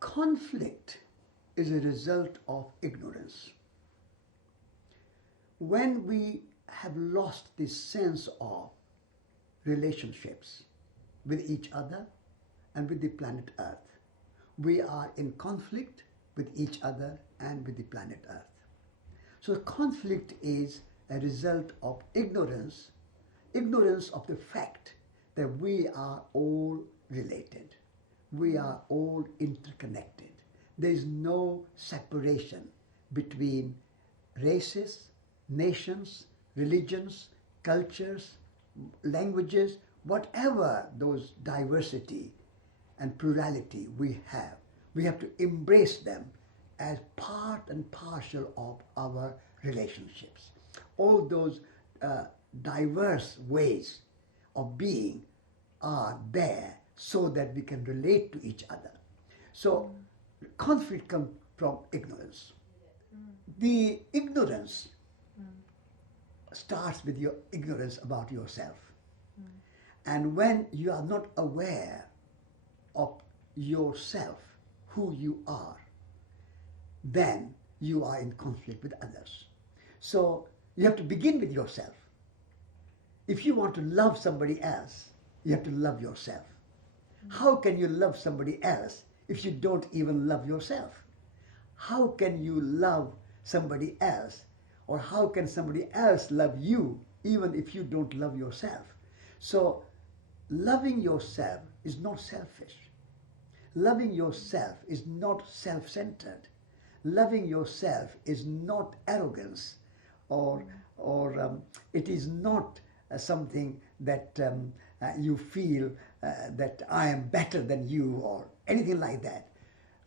Conflict is a result of ignorance. When we have lost this sense of relationships with each other and with the planet Earth, we are in conflict with each other and with the planet Earth. So the conflict is a result of ignorance, ignorance of the fact that we are all related. We are all interconnected. There is no separation between races, nations, religions, cultures, languages, whatever those diversity and plurality we have to embrace them as part and parcel of our relationships. All those diverse ways of being are there so that we can relate to each other. So conflict comes from ignorance. The ignorance starts with your ignorance about yourself. And when you are not aware of yourself, who you are, then you are in conflict with others. So you have to begin with yourself. If you want to love somebody else, you have to love yourself. How can you love somebody else if you don't even love yourself? How can you love somebody else, or how can somebody else love you even if you don't love yourself? So loving yourself is not selfish. Loving yourself is not self-centered. Loving yourself is not arrogance, or it is not something that you feel that I am better than you or anything like that.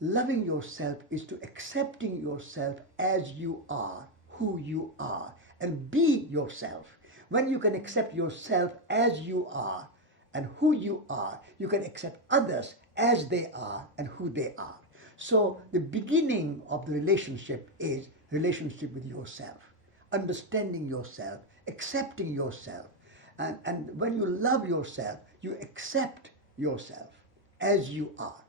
Loving yourself is to accepting yourself as you are, who you are, and be yourself. When you can accept yourself as you are and who you are, you can accept others as they are and who they are. So the beginning of the relationship is relationship with yourself, understanding yourself, accepting yourself. And when you love yourself, you accept yourself as you are.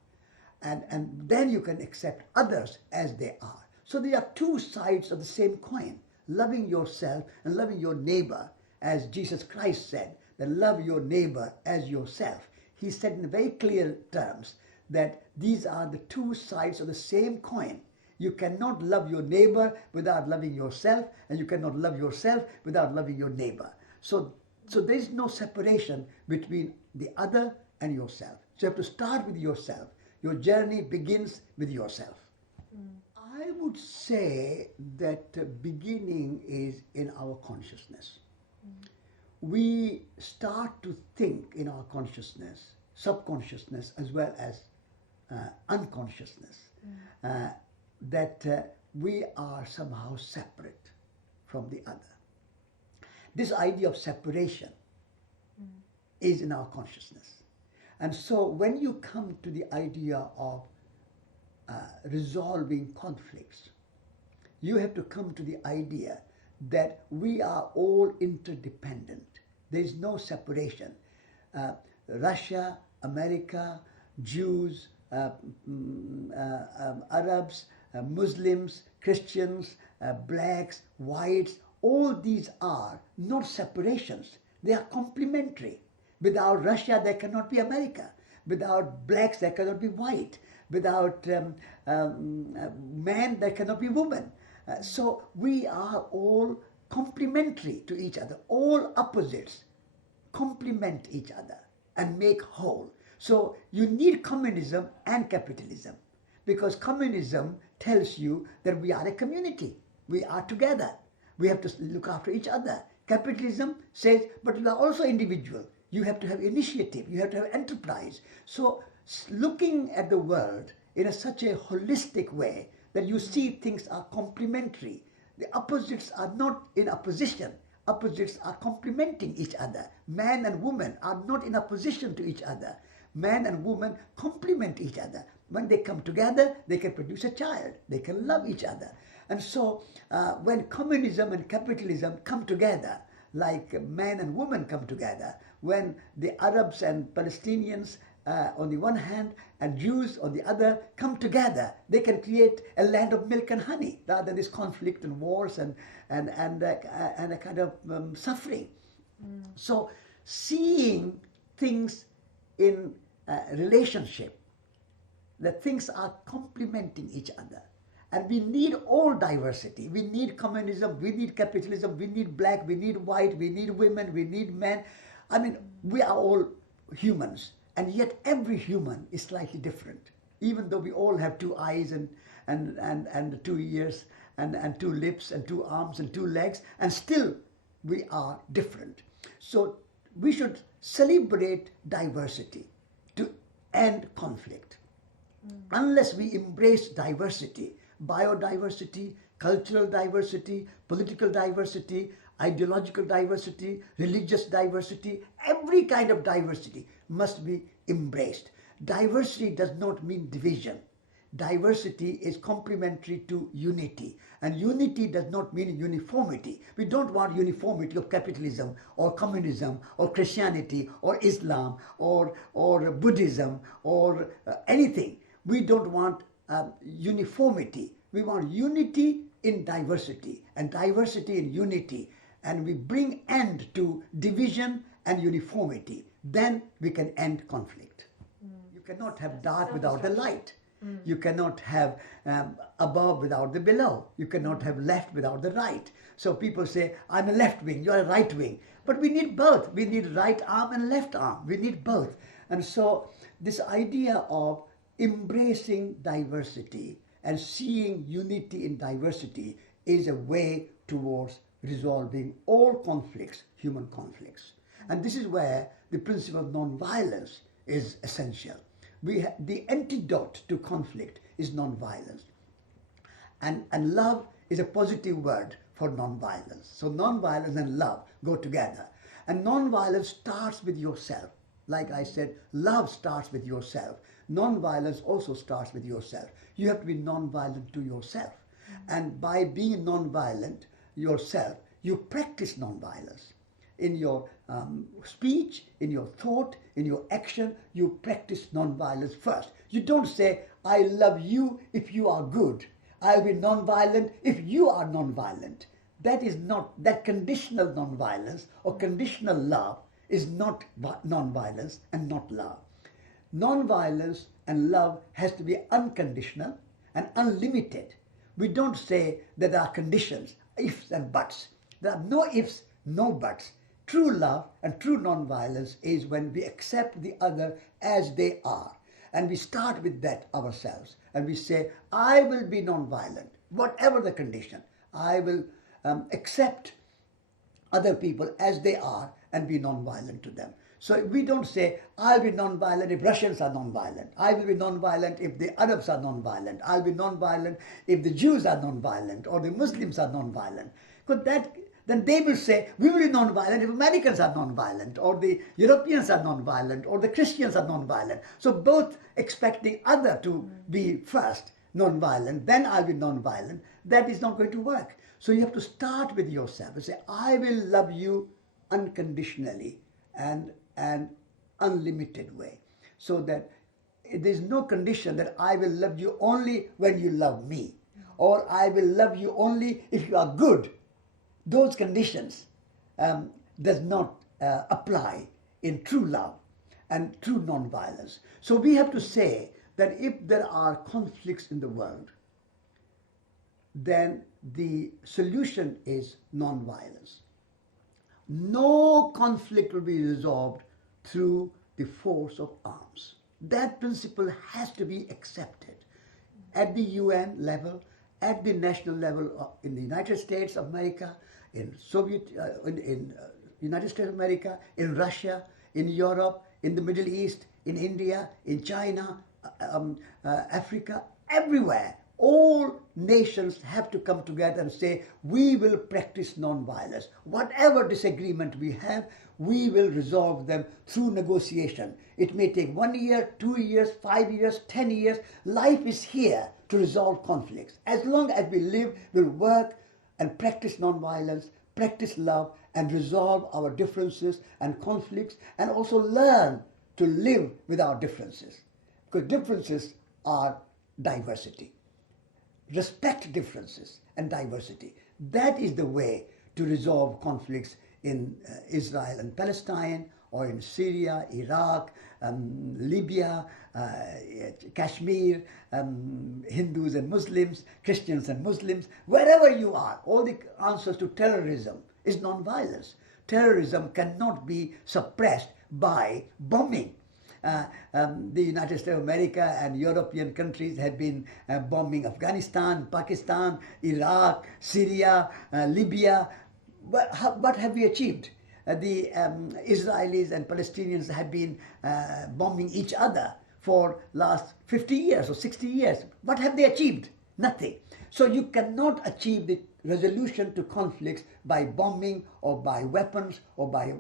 And then you can accept others as they are. So there are two sides of the same coin, loving yourself and loving your neighbor. As Jesus Christ said, that love your neighbor as yourself. He said in very clear terms that these are the two sides of the same coin. You cannot love your neighbor without loving yourself, and you cannot love yourself without loving your neighbor. So there is no separation between the other and yourself. So you have to start with yourself. Your journey begins with yourself. I would say that beginning is in our consciousness. We start to think in our consciousness, subconsciousness as well as unconsciousness, that we are somehow separate from the other. This idea of separation is in our consciousness. And so when you come to the idea of resolving conflicts, you have to come to the idea that we are all interdependent. There is no separation. Russia, America, Jews, Arabs, Muslims, Christians, blacks, whites, all these are not separations. They are complementary. Without Russia, there cannot be America. Without blacks, there cannot be white. Without man, there cannot be woman. So we are all complementary to each other. All opposites complement each other and make whole. So you need communism and capitalism, because communism tells you that we are a community. We are together. We have to look after each other. Capitalism says, but you are also individual. You have to have initiative. You have to have enterprise. So looking at the world in such a holistic way that you see things are complementary. The opposites are not in opposition. Opposites are complementing each other. Man and woman are not in opposition to each other. Man and woman complement each other. When they come together, they can produce a child. They can love each other. And so when communism and capitalism come together, like man and woman come together, when the Arabs and Palestinians on the one hand and Jews on the other come together. They can create a land of milk and honey rather than this conflict and wars and a kind of suffering. So seeing things in relationship, that things are complementing each other. And we need all diversity. We need communism, we need capitalism, we need black, we need white, we need women, we need men. I mean, we are all humans, and yet every human is slightly different. Even though we all have two eyes and two ears and two lips and two arms and two legs, and still we are different. So we should celebrate diversity to end conflict. Unless we embrace diversity, biodiversity, cultural diversity, political diversity, ideological diversity, religious diversity, every kind of diversity must be embraced. Diversity does not mean division. Diversity is complementary to unity, and unity does not mean uniformity. We don't want uniformity of capitalism or communism or Christianity or Islam or Buddhism or anything. We don't want uniformity. We want unity in diversity and diversity in unity, and we bring end to division and uniformity. Then we can end conflict. You cannot have dark without the light. You cannot have above without the below. You cannot have left without the right. So people say, I'm a left wing, you're a right wing. But we need both. We need right arm and left arm. We need both. And so this idea of embracing diversity and seeing unity in diversity is a way towards resolving all conflicts, human conflicts. And this is where the principle of nonviolence is essential. The antidote to conflict is nonviolence. And love is a positive word for nonviolence. So nonviolence and love go together. And nonviolence starts with yourself. Like I said, love starts with yourself. Nonviolence also starts with yourself. You have to be nonviolent to yourself. And by being nonviolent yourself, you practice nonviolence. In your speech, in your thought, in your action, you practice nonviolence first. You don't say, I love you if you are good. I'll be nonviolent if you are nonviolent. That is not, that conditional nonviolence or conditional love is not nonviolence and not love. Nonviolence and love has to be unconditional and unlimited. We don't say that there are conditions, ifs and buts. There are no ifs, no buts. True love and true nonviolence is when we accept the other as they are. And we start with that ourselves. And we say, I will be nonviolent, whatever the condition. I will accept other people as they are and be nonviolent to them. So we don't say, I'll be nonviolent if Russians are nonviolent. I will be nonviolent if the Arabs are nonviolent. I'll be nonviolent if the Jews are nonviolent or the Muslims are nonviolent. Because then they will say, we will be nonviolent if Americans are nonviolent or the Europeans are nonviolent or the Christians are nonviolent. So both expecting other to be first nonviolent, then I'll be nonviolent, that is not going to work. So you have to start with yourself and say, I will love you unconditionally and unlimited way. So that there's no condition that I will love you only when you love me, or I will love you only if you are good. Those conditions does not apply in true love and true nonviolence. So we have to say that if there are conflicts in the world, then the solution is nonviolence. No conflict will be resolved through the force of arms. That principle has to be accepted at the UN level, at the national level in the United States of America, in United States of America, in Russia, in Europe, in the Middle East, in India, in China, Africa, everywhere. All nations have to come together and say, we will practice nonviolence. Whatever disagreement we have, we will resolve them through negotiation. It may take 1 year, 2 years, 5 years, 10 years. Life is here to resolve conflicts. As long as we live, we'll work and practice nonviolence, practice love, and resolve our differences and conflicts, and also learn to live with our differences, because differences are diversity. Respect differences and diversity. That is the way to resolve conflicts in Israel and Palestine, or in Syria, Iraq, Libya, Kashmir, Hindus and Muslims, Christians and Muslims, wherever you are. All the answers to terrorism is non-violence. Terrorism cannot be suppressed by bombing. The United States of America and European countries have been bombing Afghanistan, Pakistan, Iraq, Syria, Libya. What have we achieved? The Israelis and Palestinians have been bombing each other for last 50 years or 60 years. What have they achieved? Nothing. So you cannot achieve the resolution to conflicts by bombing or by weapons or by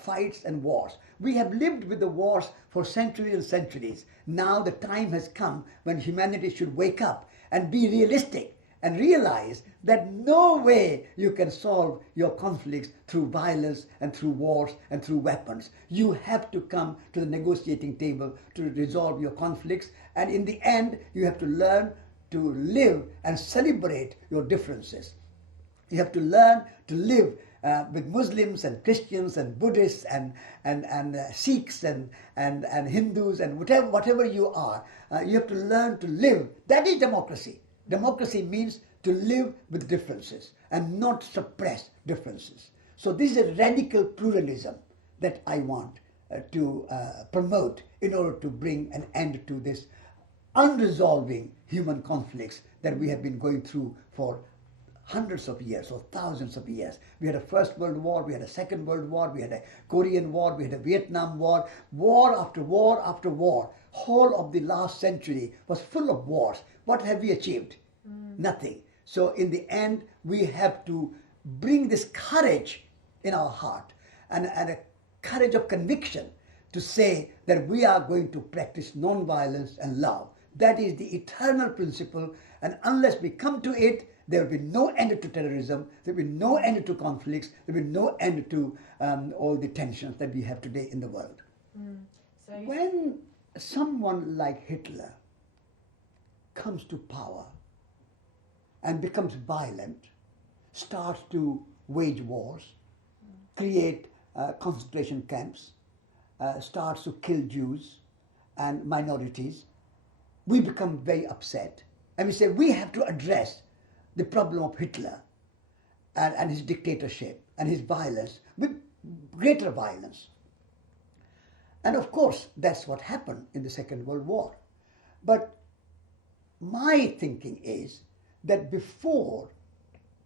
fights and wars. We have lived with the wars for centuries and centuries. Now the time has come when humanity should wake up and be realistic and realize that no way you can solve your conflicts through violence and through wars and through weapons. You have to come to the negotiating table to resolve your conflicts, and in the end you have to learn to live and celebrate your differences. You have to learn to live with Muslims and Christians and Buddhists and Sikhs and Hindus and whatever you are. You have to learn to live. That is democracy. Democracy means to live with differences and not suppress differences. So this is a radical pluralism that I want to promote in order to bring an end to this unresolving human conflicts that we have been going through for hundreds of years or thousands of years. We had a First World War, we had a Second World War, we had a Korean War, we had a Vietnam War, war after war after war. Whole of the last century was full of wars. What have we achieved? Nothing. So in the end, we have to bring this courage in our heart and a courage of conviction to say that we are going to practice non-violence and love. That is the eternal principle, and unless we come to it, there will be no end to terrorism, there will be no end to conflicts, there will be no end to all the tensions that we have today in the world. So when someone like Hitler comes to power and becomes violent, starts to wage wars, create concentration camps, starts to kill Jews and minorities, we become very upset. And we say we have to address the problem of Hitler and his dictatorship and his violence with greater violence. And of course, that's what happened in the Second World War. But my thinking is that before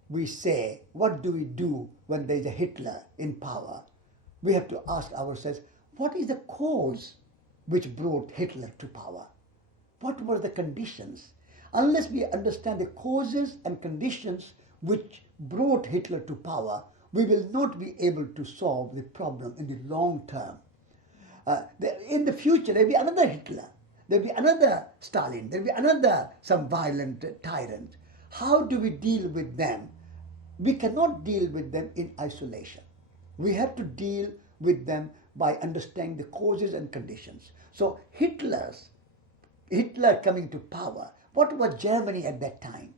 we say, what do we do when there is a Hitler in power, we have to ask ourselves, what is the cause which brought Hitler to power? What were the conditions? Unless we understand the causes and conditions which brought Hitler to power, we will not be able to solve the problem in the long term. In the future, there will be another Hitler, there will be another Stalin, there will be another some violent tyrant. How do we deal with them? We cannot deal with them in isolation. We have to deal with them by understanding the causes and conditions. So Hitler coming to power, what was Germany at that time?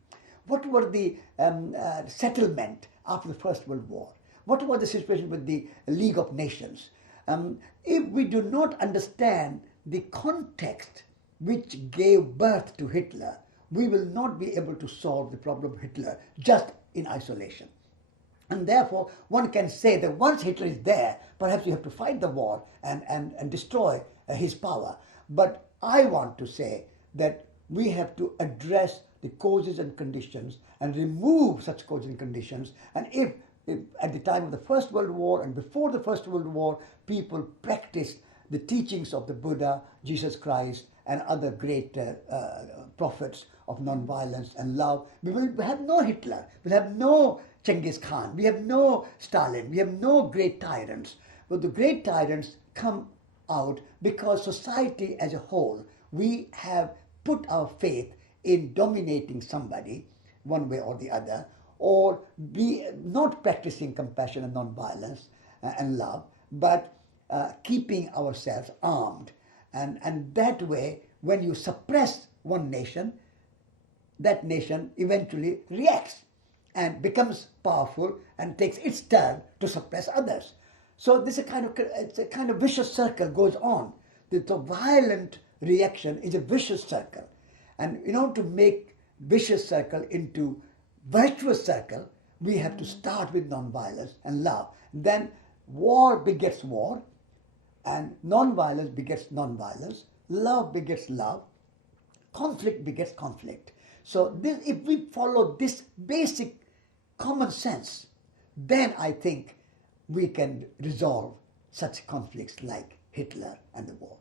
What were the settlement after the First World War? What was the situation with the League of Nations? If we do not understand the context which gave birth to Hitler, we will not be able to solve the problem of Hitler just in isolation. And therefore, one can say that once Hitler is there, perhaps you have to fight the war and destroy his power. But I want to say that we have to address the causes and conditions and remove such causes and conditions. And if at the time of the First World War and before the First World War, people practiced the teachings of the Buddha, Jesus Christ, and other great prophets of non-violence and love, we will have no Hitler, we will have no Genghis Khan, we have no Stalin, we have no great tyrants. But the great tyrants come out because society as a whole, we have put our faith in dominating somebody one way or the other, or be not practicing compassion and non-violence and love, but keeping ourselves armed. And that way, when you suppress one nation, that nation eventually reacts and becomes powerful and takes its turn to suppress others. So this is it's a kind of vicious circle goes on. The violent reaction is a vicious circle. And in order to make vicious circle into virtuous circle, we have to start with non-violence and love. Then war begets war, and non-violence begets non-violence, love begets love, conflict begets conflict. So if we follow this basic common sense, then I think we can resolve such conflicts like Hitler and the war.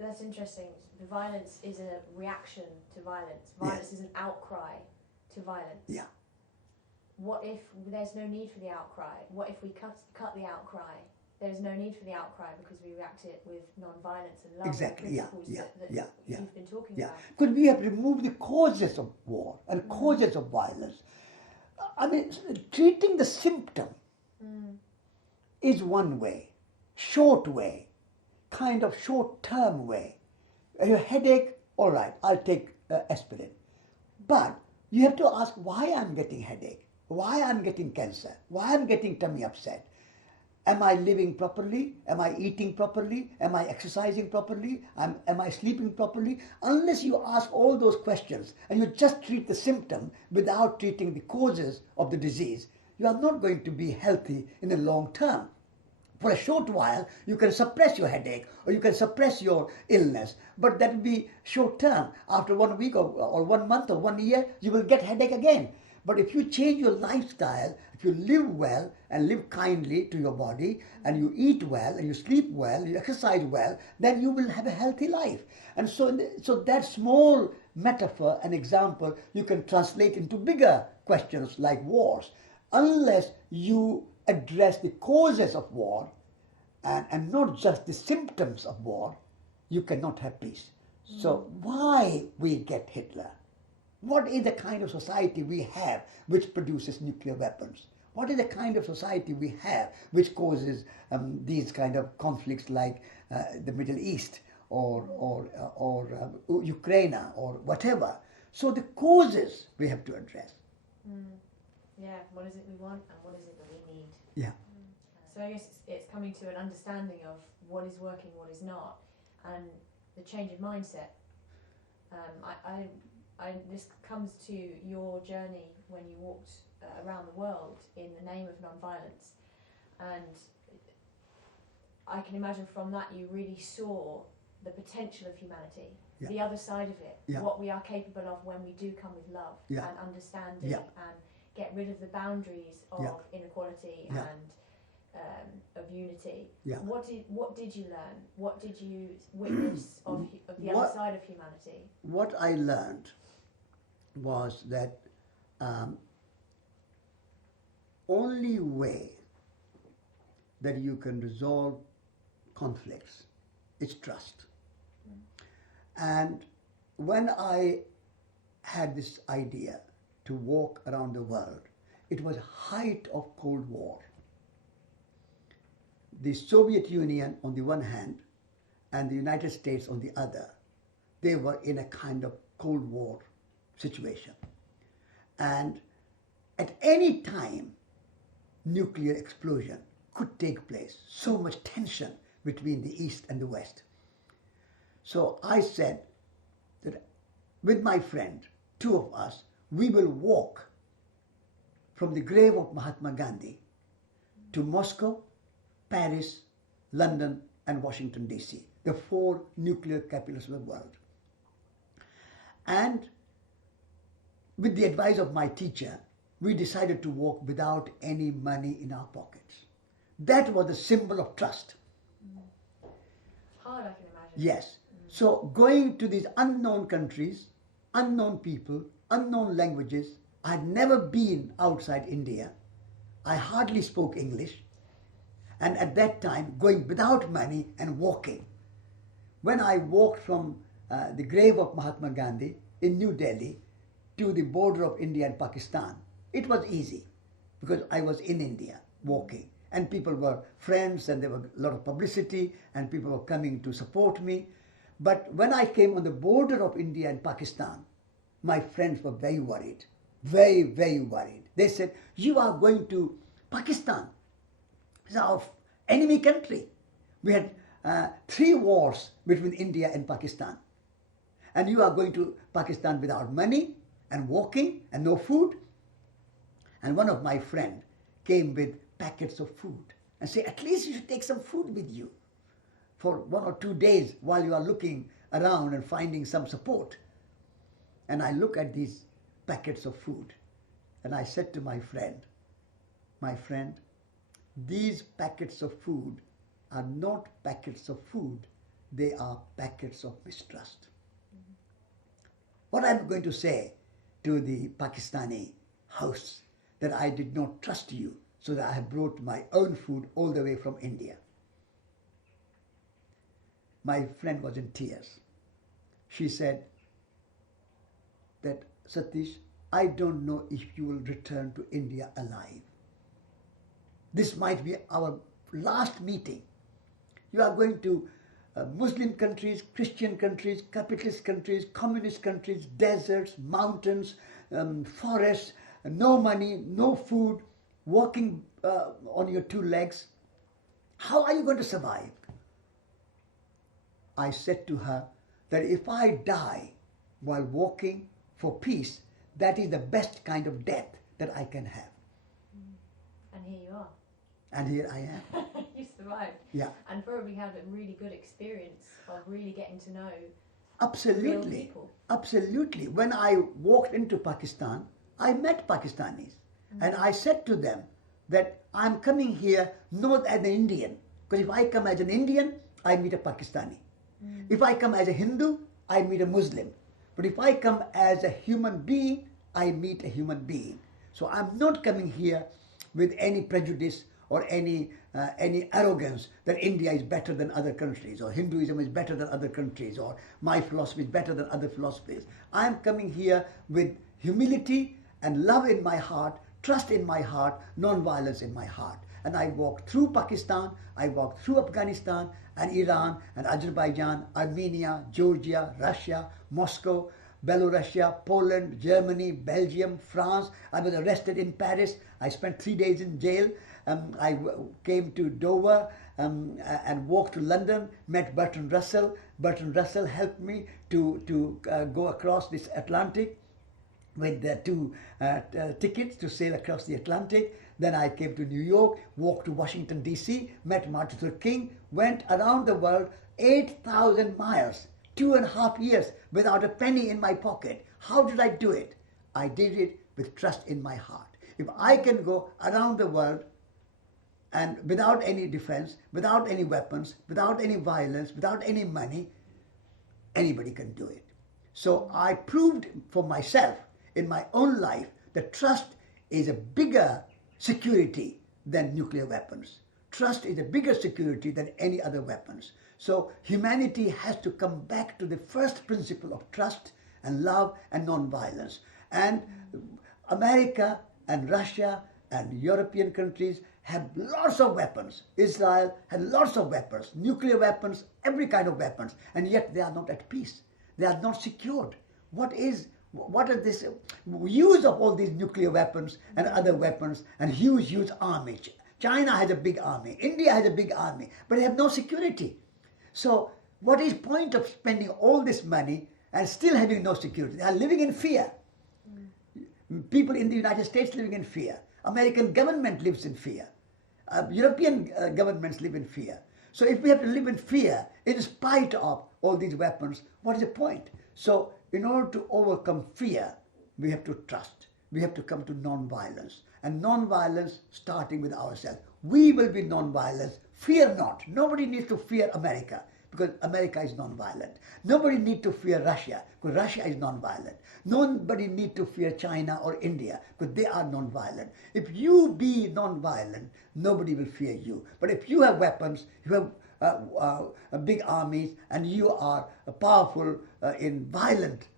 That's interesting. The violence is a reaction to violence. Violence is an outcry to violence. Yeah. What if there's no need for the outcry? What if we cut the outcry? There's no need for the outcry because we react it with non-violence and love. Exactly. And principles that you've been talking about. Because we have removed the causes of war and causes of violence. I mean, treating the symptom is one way, short way, kind of short-term way. A headache, all right, I'll take aspirin. But you have to ask why I'm getting headache, why I'm getting cancer, why I'm getting tummy upset. Am I living properly? Am I eating properly? Am I exercising properly? Am I sleeping properly? Unless you ask all those questions and you just treat the symptom without treating the causes of the disease, you are not going to be healthy in the long term. For a short while, you can suppress your headache or you can suppress your illness, but that will be short term. After 1 week or 1 month or 1 year, you will get headache again. But if you change your lifestyle, if you live well and live kindly to your body, and you eat well and you sleep well, you exercise well, then you will have a healthy life. And so that small metaphor and example you can translate into bigger questions like wars. Unless you address the causes of war and not just the symptoms of war, you cannot have peace. So why we get Hitler? What is the kind of society we have which produces nuclear weapons? What is the kind of society we have which causes these kind of conflicts like the Middle East or Ukraine or whatever? So the causes we have to address. Yeah, what is it we want and what is it that we need? Yeah. So I guess it's coming to an understanding of what is working, what is not, and the change of mindset. This comes to your journey when you walked around the world in the name of non-violence, and I can imagine from that you really saw the potential of humanity, the other side of it, what we are capable of when we do come with love and understanding and get rid of the boundaries of inequality and of unity. What did you learn? What did you witness of the other side of humanity? What I learned was that only way that you can resolve conflicts is trust. And when I had this idea to walk around the world, it was height of Cold War. The Soviet Union on the one hand and the United States on the other, they were in a kind of Cold War situation. And at any time, nuclear explosion could take place. So much tension between the East and the West. So I said that with my friend, two of us, we will walk from the grave of Mahatma Gandhi to Moscow, Paris, London, and Washington, D.C., the 4 nuclear capitals of the world. And with the advice of my teacher, we decided to walk without any money in our pockets. That was the symbol of trust. Hard, I can imagine. Yes. So going to these unknown countries, unknown people, unknown languages, I had never been outside India. I hardly spoke English. And at that time, going without money and walking. When I walked from the grave of Mahatma Gandhi in New Delhi to the border of India and Pakistan, it was easy because I was in India walking. And people were friends, and there was a lot of publicity, and people were coming to support me. But when I came on the border of India and Pakistan, my friends were very worried, very, very worried. They said, "You are going to Pakistan. It's our enemy country." We had 3 wars between India and Pakistan. And you are going to Pakistan without money and walking and no food. And one of my friends came with packets of food and said, "At least you should take some food with you for 1 or 2 days while you are looking around and finding some support." And I look at these packets of food and I said to my friend, "These packets of food are not packets of food, they are packets of mistrust." What I'm going to say to the Pakistani hosts, that I did not trust you, so that I have brought my own food all the way from India. My friend was in tears. She said that, "Satish, I don't know if you will return to India alive. This might be our last meeting. You are going to Muslim countries, Christian countries, capitalist countries, communist countries, deserts, mountains, forests, no money, no food, walking on your 2 legs. How are you going to survive?" I said to her that if I die while walking for peace, that is the best kind of death that I can have. And here you are. And here I am. You survived. Yeah. And probably had a really good experience of really getting to know Absolutely. real people. Absolutely. When I walked into Pakistan, I met Pakistanis. And I said to them that I'm coming here not as an Indian. Because if I come as an Indian, I meet a Pakistani. If I come as a Hindu, I meet a Muslim. But if I come as a human being, I meet a human being. So I'm not coming here with any prejudice or any arrogance that India is better than other countries, or Hinduism is better than other countries, or my philosophy is better than other philosophies. I'm coming here with humility and love in my heart, trust in my heart, non-violence in my heart. And I walked through Pakistan, I walked through Afghanistan and Iran and Azerbaijan, Armenia, Georgia, Russia, Moscow, Belarusia, Poland, Germany, Belgium, France. I was arrested in Paris. I spent 3 days in jail. I came to Dover and walked to London, met Bertrand Russell. Bertrand Russell helped me to go across this Atlantic with the 2 tickets to sail across the Atlantic. Then I came to New York, walked to Washington, D.C., met Martin Luther King, went around the world 8,000 miles, 2.5 years without a penny in my pocket. How did I do it? I did it with trust in my heart. If I can go around the world and without any defense, without any weapons, without any violence, without any money, anybody can do it. So I proved for myself in my own life that trust is a bigger security than nuclear weapons. Trust is a bigger security than any other weapons. So humanity has to come back to the first principle of trust and love and non-violence. And America and Russia and European countries have lots of weapons. Israel had lots of weapons, nuclear weapons, every kind of weapons, and yet they are not at peace. They are not secured. What is this use of all these nuclear weapons and other weapons and huge army? China has a big army, India has a big army, but they have no security. So what is point of spending all this money and still having no security? They are living in fear. People in the United States living in fear. American government lives in fear. European governments live in fear. So if we have to live in fear in spite of all these weapons, what is the point? So in order to overcome fear, we have to trust. We have to come to non-violence. And non-violence starting with ourselves. We will be non-violent. Fear not. Nobody needs to fear America because America is non-violent. Nobody needs to fear Russia because Russia is non-violent. Nobody needs to fear China or India because they are non-violent. If you be non-violent, nobody will fear you. But if you have weapons, you have big armies, and you are powerful in violent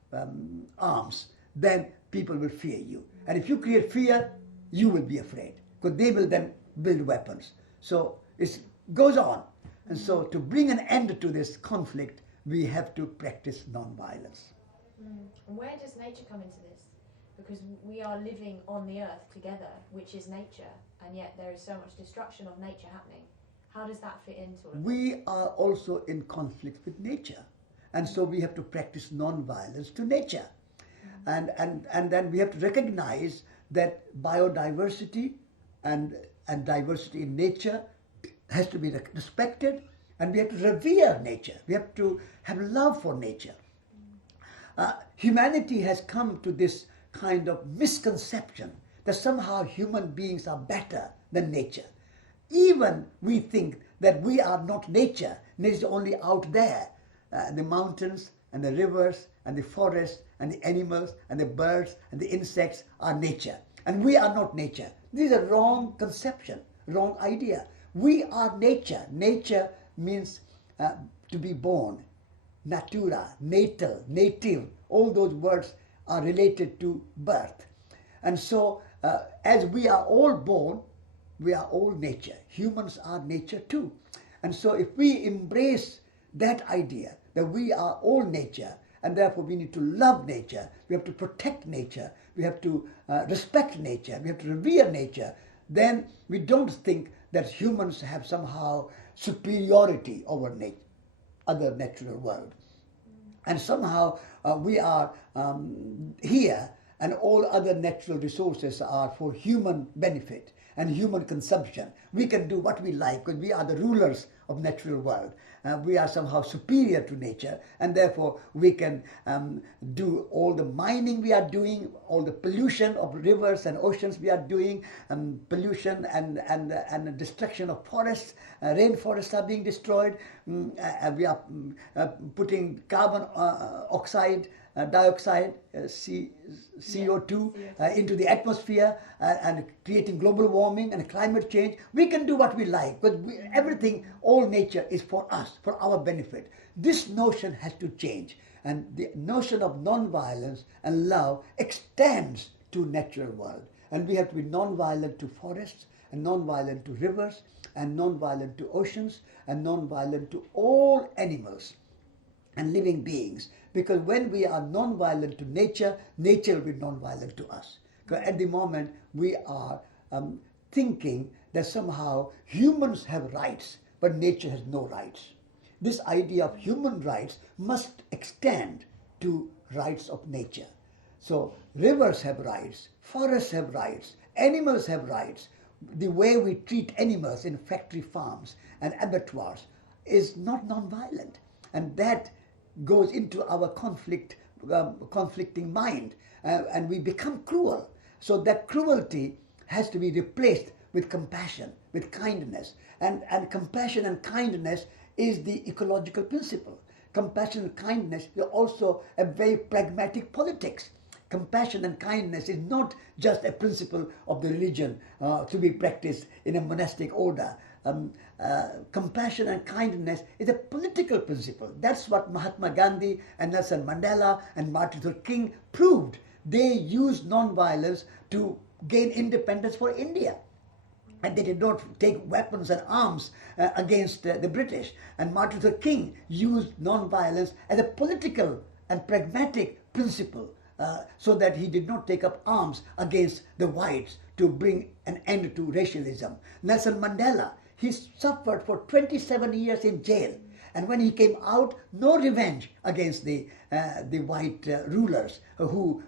arms, then people will fear you. And if you create fear, you will be afraid because they will then build weapons. So it goes on. And so to bring an end to this conflict, we have to practice non-violence. And where does nature come into this? Because we are living on the earth together, which is nature, and yet there is so much destruction of nature happening. How does that fit into all of We are also in conflict with nature. And so we have to practice non-violence to nature. And then we have to recognize that biodiversity and diversity in nature has to be respected, and we have to revere nature. We have to have love for nature. Humanity has come to this kind of misconception that somehow human beings are better than nature. Even we think that we are not nature. Nature is only out there. The mountains and the rivers and the forests and the animals and the birds and the insects are nature. And we are not nature. This is a wrong conception, wrong idea. We are nature. Nature means to be born. Natura, natal, native, all those words are related to birth. And so as we are all born, we are all nature. Humans are nature too. And so if we embrace that idea that we are all nature, and therefore we need to love nature, we have to protect nature, we have to respect nature, we have to revere nature, then we don't think that humans have somehow superiority over other natural world. And somehow we are here, and all other natural resources are for human benefit and human consumption. We can do what we like because we are the rulers of natural world. We are somehow superior to nature, and therefore we can do all the mining we are doing, all the pollution of rivers and oceans we are doing, pollution and destruction of forests. Rainforests are being destroyed. We are putting carbon dioxide, CO2 into the atmosphere and creating global warming and climate change. We can do what we like, but everything, all nature is for us, for our benefit. This notion has to change, and the notion of non-violence and love extends to natural world. And we have to be non-violent to forests, and non-violent to rivers, and non-violent to oceans, and non-violent to all animals and living beings. Because when we are non-violent to nature, nature will be non-violent to us. Because at the moment we are thinking that somehow humans have rights, but nature has no rights. This idea of human rights must extend to rights of nature. So rivers have rights, forests have rights, animals have rights. The way we treat animals in factory farms and abattoirs is not non-violent. And that goes into our conflicting mind, and we become cruel. So that cruelty has to be replaced with compassion, with kindness. And compassion and kindness is the ecological principle. Compassion and kindness is also a very pragmatic politics. Compassion and kindness is not just a principle of the religion to be practiced in a monastic order. Compassion and kindness is a political principle. That's what Mahatma Gandhi and Nelson Mandela and Martin Luther King proved. They used non-violence to gain independence for India. And they did not take weapons and arms against the British. And Martin Luther King used non-violence as a political and pragmatic principle, so that he did not take up arms against the whites to bring an end to racialism. Nelson Mandela, he suffered for 27 years in jail. And when he came out, no revenge against the white rulers who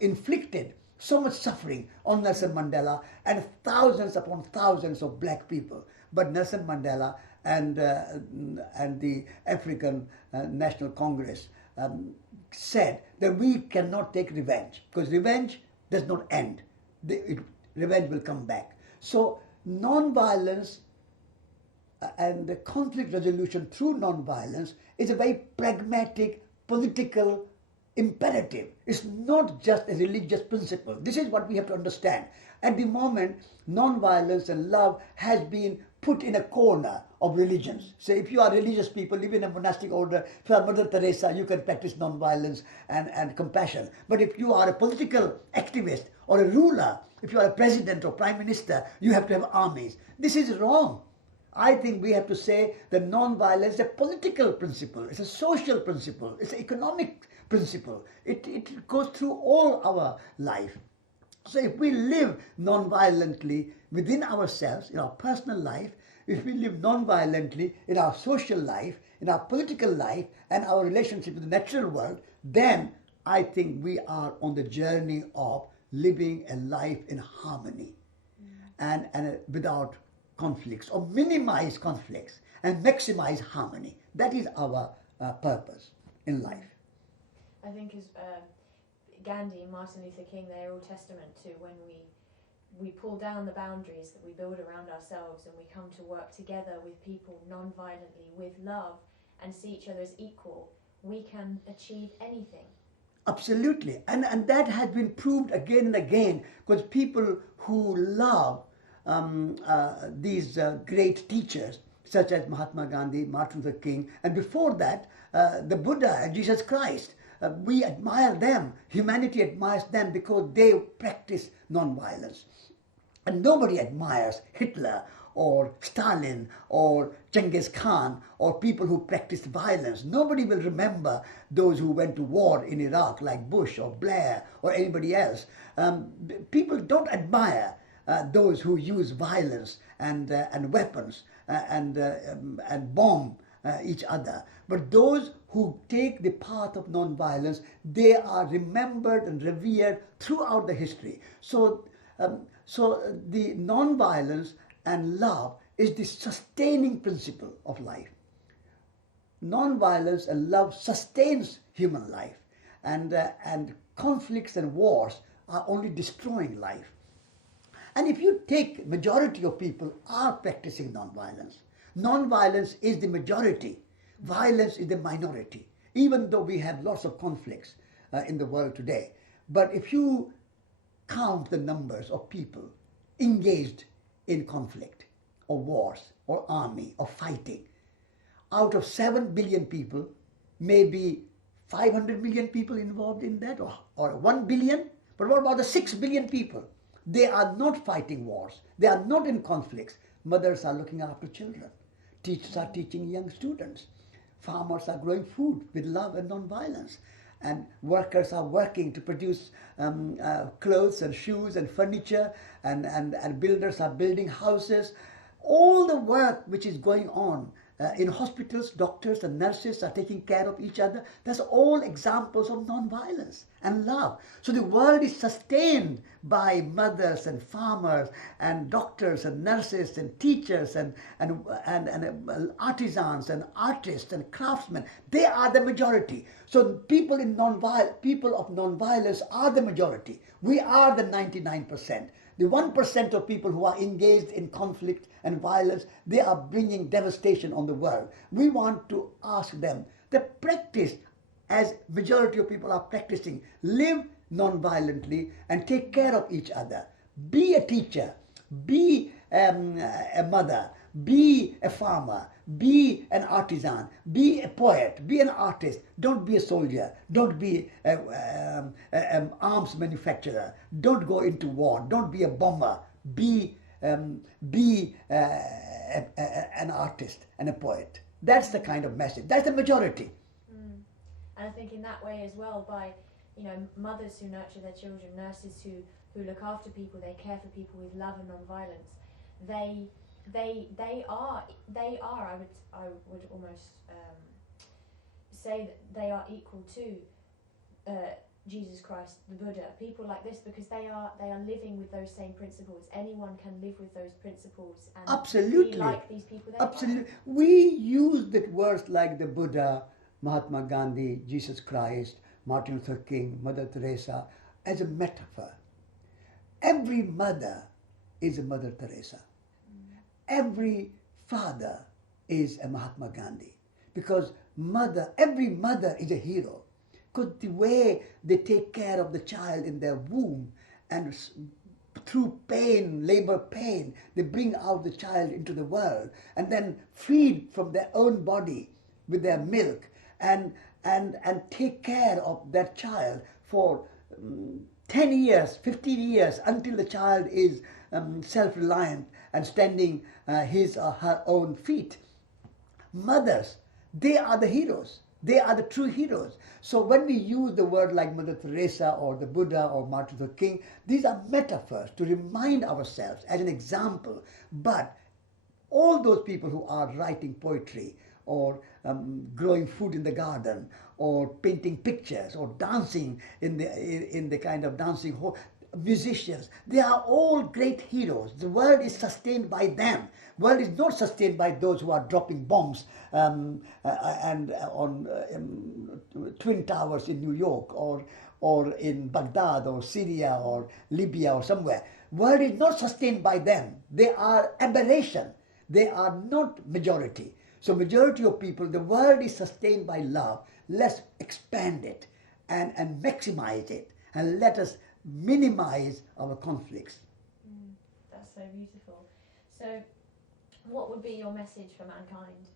inflicted so much suffering on Nelson Mandela and thousands upon thousands of black people. But Nelson Mandela and the African National Congress said that we cannot take revenge, because revenge does not end. Revenge will come back. So non-violence and the conflict resolution through non-violence is a very pragmatic political imperative. It's not just a religious principle. This is what we have to understand. At the moment, non-violence and love has been put in a corner of religions. So if you are religious people, live in a monastic order, if you are Mother Teresa, you can practice non-violence and compassion. But if you are a political activist or a ruler, if you are a president or prime minister, you have to have armies. This is wrong. I think we have to say that non-violence is a political principle, it's a social principle, it's an economic principle. It goes through all our life. So if we live non-violently within ourselves, in our personal life, if we live non-violently in our social life, in our political life, and our relationship with the natural world, then I think we are on the journey of living a life in harmony and without conflicts, or minimize conflicts and maximize harmony. That is our purpose in life. I think as Gandhi, Martin Luther King, they're all testament to when we pull down the boundaries that we build around ourselves and we come to work together with people non-violently, with love, and see each other as equal, we can achieve anything. Absolutely. And that has been proved again and again, because people who love these great teachers, such as Mahatma Gandhi, Martin Luther King, and before that, the Buddha and Jesus Christ, we admire them. Humanity admires them because they practice non-violence. And nobody admires Hitler or Stalin or Genghis Khan or people who practiced violence. Nobody will remember those who went to war in Iraq, like Bush or Blair or anybody else. People don't admire those who use violence and weapons and bomb each other. But those who take the path of non-violence, they are remembered and revered throughout the history. So the non-violence and love is the sustaining principle of life. Non-violence and love sustains human life, and conflicts and wars are only destroying life. And if you take majority of people are practicing non-violence. Non-violence is the majority. Violence is the minority, even though we have lots of conflicts in the world today. But if you count the numbers of people engaged in conflict or wars or army or fighting, out of 7 billion people, maybe 500 million people involved in that, or 1 billion. But what about the 6 billion people? They are not fighting wars. They are not in conflicts. Mothers are looking after children. Teachers are teaching young students. Farmers are growing food with love and non-violence. And workers are working to produce clothes and shoes and furniture, and builders are building houses. All the work which is going on in hospitals, doctors and nurses are taking care of each other. That's all examples of non-violence and love. So the world is sustained by mothers and farmers and doctors and nurses and teachers and artisans and artists and craftsmen. They are the majority. So people of non-violence are the majority. We are the 99%. The 1% of people who are engaged in conflict and violence, they are bringing devastation on the world. We want to ask them to practice, as majority of people are practicing, live non-violently and take care of each other. Be a teacher, be a mother, be a farmer, be an artisan, be a poet, be an artist. Don't be a soldier. Don't be an arms manufacturer. Don't go into war. Don't be a bomber. Be an artist and a poet. That's the kind of message. That's the majority. And I think in that way as well, by mothers who nurture their children, nurses who look after people, they care for people with love and non-violence. They are. I would almost say that they are equal to Jesus Christ, the Buddha, people like this, because they are living with those same principles. Anyone can live with those principles and absolutely be like these people. Absolutely. We use the words like the Buddha, Mahatma Gandhi, Jesus Christ, Martin Luther King, Mother Teresa as a metaphor. Every mother is a Mother Teresa. Every father is a Mahatma Gandhi, because every mother is a hero, because the way they take care of the child in their womb, and through pain, labor pain, they bring out the child into the world and then feed from their own body with their milk and take care of that child for 10 years, 15 years, until the child is self-reliant and standing his or her own feet. Mothers, they are the heroes. They are the true heroes. So when we use the word like Mother Teresa or the Buddha or Martin Luther King, these are metaphors to remind ourselves as an example. But all those people who are writing poetry or growing food in the garden or painting pictures or dancing in the kind of dancing musicians, they are all great heroes. The world is sustained by them. The world is not sustained by those who are dropping bombs and on twin towers in New York or in Baghdad or Syria or Libya or somewhere. The world is not sustained by them. They are aberration. They are not majority. So majority of people, the world is sustained by love. Let's expand it and maximize it, and let us minimize our conflicts. That's so beautiful. So what would be your message for mankind?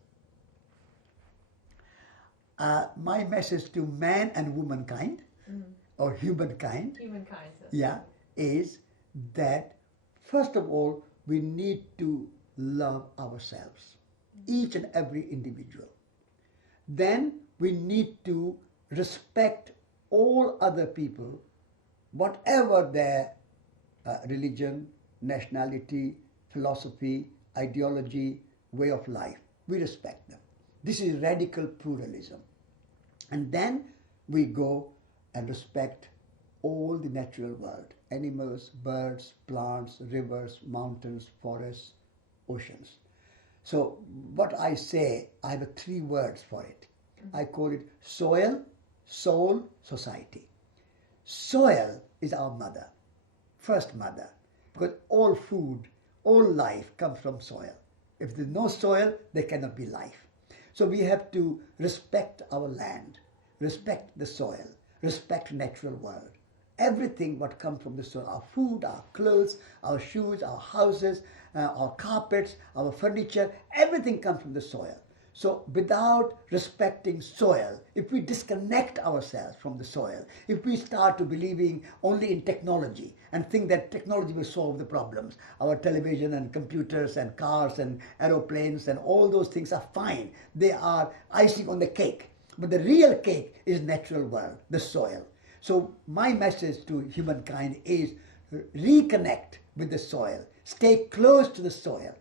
My message to man and womankind, or humankind, is that first of all, we need to love ourselves, each and every individual. Then we need to respect all other people, whatever their religion, nationality, philosophy, ideology, way of life. We respect them. This is radical pluralism. And then we go and respect all the natural world, animals, birds, plants, rivers, mountains, forests, oceans. So what I say, I have 3 words for it. I call it soil, soul, society. Soil is our mother, first mother, because all food, all life comes from soil. If there's no soil, there cannot be life. So we have to respect our land, respect the soil, respect natural world. Everything what comes from the soil, our food, our clothes, our shoes, our houses, our carpets, our furniture, everything comes from the soil. So without respecting soil, if we disconnect ourselves from the soil, if we start to believing only in technology and think that technology will solve the problems, our television and computers and cars and aeroplanes and all those things are fine. They are icing on the cake. But the real cake is natural world, the soil. So my message to humankind is reconnect with the soil. Stay close to the soil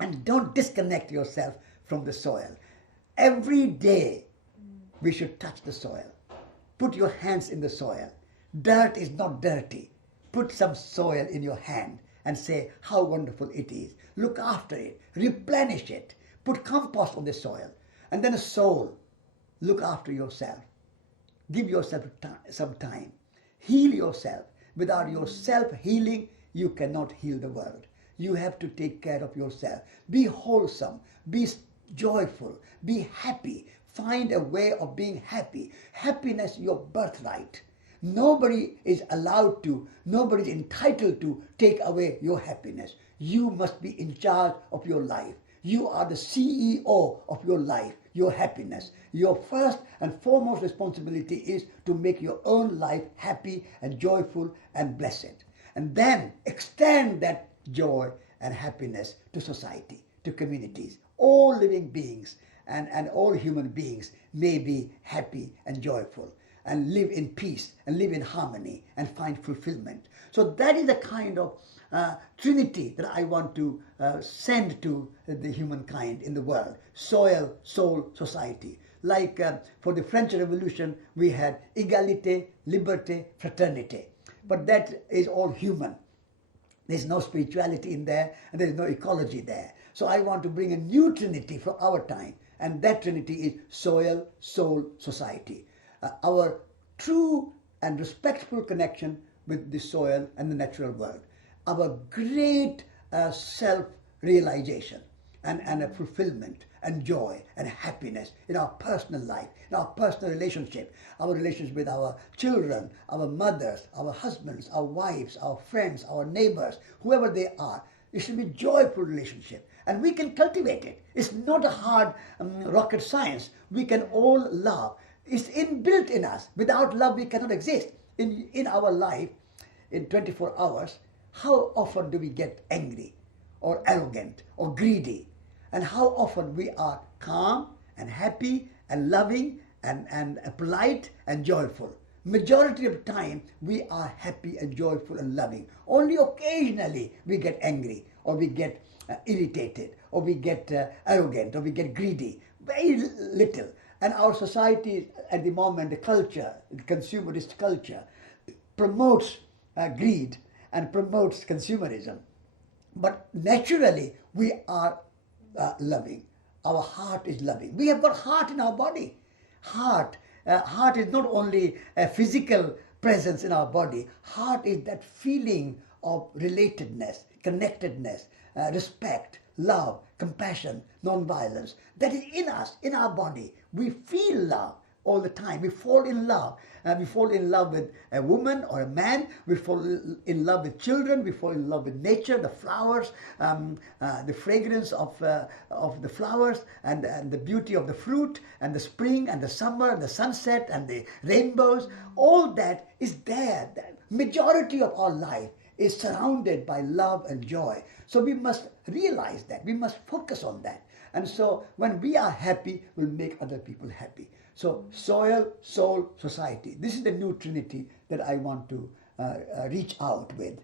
and don't disconnect yourself from the soil. Every day we should touch the soil. Put your hands in the soil. Dirt is not dirty. Put some soil in your hand and say how wonderful it is. Look after it. Replenish it. Put compost on the soil. And then a soul. Look after yourself. Give yourself some time. Heal yourself. Without your self-healing, you cannot heal the world. You have to take care of yourself. Be wholesome. Be joyful. Be happy. Find a way of being happy. Happiness is your birthright. Nobody is allowed to, nobody is entitled to take away your happiness. You must be in charge of your life. You are the CEO of your life, your happiness. Your first and foremost responsibility is to make your own life happy and joyful and blessed. And then extend that joy and happiness to society, to communities. All living beings and all human beings may be happy and joyful and live in peace and live in harmony and find fulfillment. So that is the kind of trinity that I want to send to the humankind in the world. Soil, soul, society. Like for the French Revolution, we had égalité, liberté, fraternité. But that is all human. There's no spirituality in there and there's no ecology there. So I want to bring a new trinity for our time, and that trinity is soil, soul, society. Our true and respectful connection with the soil and the natural world. Our great self-realization and a fulfillment and joy and happiness in our personal life, in our personal relationship, our relations with our children, our mothers, our husbands, our wives, our friends, our neighbors, whoever they are. It should be a joyful relationship. And we can cultivate it. It's not a hard rocket science. We can all love. It's inbuilt in us. Without love, we cannot exist. in our life, in 24 hours, how often do we get angry or arrogant or greedy? And how often we are calm and happy and loving and polite and joyful? Majority of time we are happy and joyful and loving. Only occasionally we get angry or we get irritated or we get arrogant or we get greedy. Very little. And our society at the moment, the culture, the consumerist culture, promotes greed and promotes consumerism. But naturally we are loving. Our heart is loving. We have got heart in our body. Heart is not only a physical presence in our body. Heart is that feeling of relatedness, connectedness, respect, love, compassion, non-violence. That is in us, in our body. We feel love all the time. We fall in love. We fall in love with a woman or a man. We fall in love with children. We fall in love with nature, the flowers, the fragrance of the flowers, and the beauty of the fruit, and the spring, and the summer, and the sunset, and the rainbows. All that is there. The majority of our life is surrounded by love and joy. So we must realize that. We must focus on that. And so when we are happy, we'll make other people happy. So soil, soul, society. This is the new trinity that I want to reach out with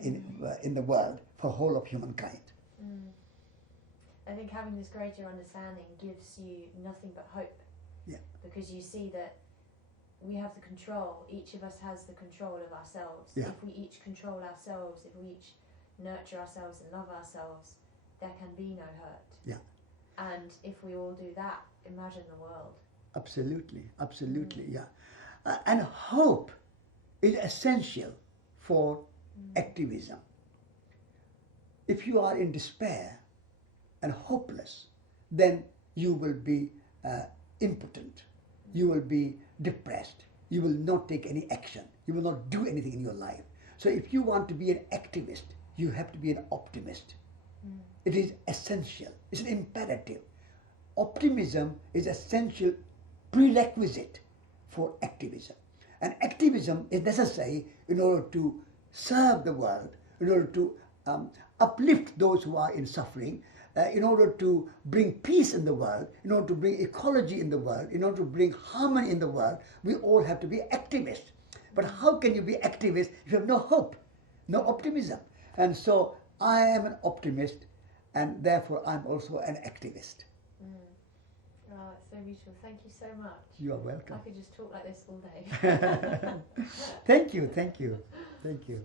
in the world for whole of humankind. I think having this greater understanding gives you nothing but hope. Yeah. Because you see that we have the control. Each of us has the control of ourselves. Yeah. If we each control ourselves, if we each nurture ourselves and love ourselves, there can be no hurt. Yeah. And if we all do that, imagine the world. Absolutely, absolutely, yeah. And hope is essential for activism. If you are in despair and hopeless, then you will be impotent. You will be depressed. You will not take any action. You will not do anything in your life. So if you want to be an activist, you have to be an optimist. It is essential. It's an imperative. Optimism is essential prerequisite for activism. And activism is necessary in order to serve the world, in order to uplift those who are in suffering, in order to bring peace in the world, in order to bring ecology in the world, in order to bring harmony in the world. We all have to be activists. But how can you be activist if you have no hope, no optimism? And so I am an optimist, and therefore I'm also an activist. Oh, it's so beautiful. Thank you so much. You are welcome. I could just talk like this all day. Thank you, thank you, thank you.